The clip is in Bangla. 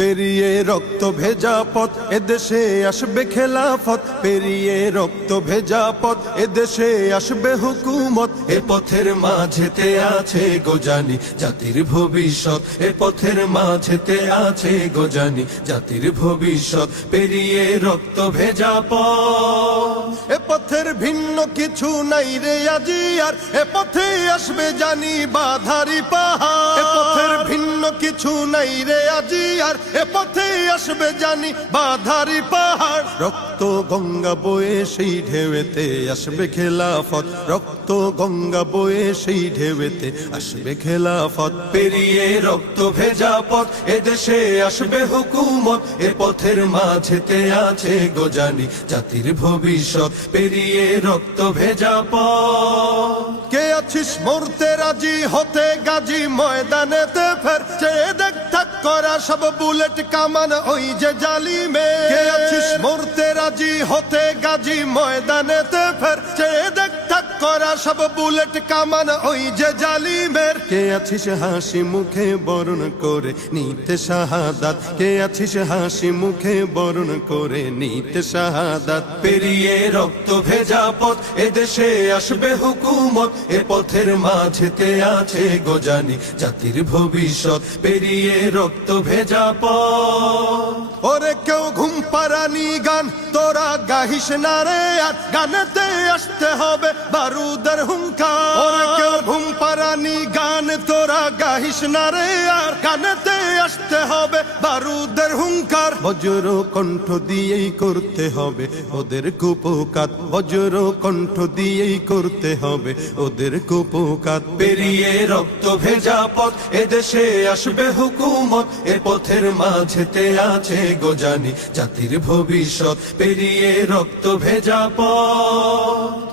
পেরিয়ে রক্ত ভেজা পথ এদেশে আসবে খেলাফত, পেরিয়ে রক্ত ভেজা পথ এদেশে আসবে হুকুমত। এ পথের মাঝেতে আছে গোজানি জাতির ভবিষ্যৎ, এ পথের মাঝেতে আছে গোজানি জাতির ভবিষ্যৎ। পেরিয়ে রক্ত ভেজা পথ, এ পথের ভিন্ন কিছু নাই রে আজি আর, এ পথে আসবে জানি বাধারি পাহাড়। এ পথের ভিন্ন কিছু নাই রে আজি আর, এ পথে আসবে জানি বাধারি পাহাড়। রক্ত গঙ্গা বয়ে সেই ঢেউতে আসবে খেলাফত, রক্ত গঙ্গা বয়ে সেই ঢেউতে আসবে খেলাফত। পেরিয়ে রক্ত ভেজা পথ এদেশে আসবে হুকুমত, এ পথের মাঝেতে আছে গোজানি জাতির ভবিষ্যৎ। পেরিয়ে রক্ত ভেজা পথ, কে আছিস মরতে রাজি হতে গাজী ময়দানেতে ফের, চেয়ে দেখ থাক করা সব বুলেট কামান ওই যে জালিমে। কে আছিস মরতে রাজি হতে গাজী ময়দানেতে ফের, চেয়ে দেখ থাক করা সব বুলেট কামান ওই যে জালিমের। কে আছিস হাসি মুখে বরণ করে নিতে শাহাদাত, কে আছিস হাসি মুখে বরণ করে নিতে শাহাদাত। পেরিয়ে রক্ত ভেজা পথ এদেশে আসবে হুকুমত, এ পথের মাঝেতে আছে গোজানি জাতির ভবিষ্যৎ। পেরিয়ে রক্ত ভেজা পথ, ওরে কেউ ঘুম পাড়ানি গান তোরা গাহিস না রে আর, গানেতে আসতে হবে বারুদের হুঙ্কার। ওরে কেউ ঘুম পাড়ানি গান তোরা গাহিস না রে আর, গানেতে আসতে হবে বারুদের হুঙ্কার। বজ্র কণ্ঠ দিয়েই করতে হবে ওদের কুপকাত, বজ্র কণ্ঠ দিয়েই করতে হবে ওদের কুপকাত। পেরিয়ে রক্ত ভেজা পথ এদেশে আসবে হুকুমত, এ পথের মাঝেতে আছে গোজানি জাতির ভবিষ্যৎ। পেরিয়ে রক্ত ভেজা পথ।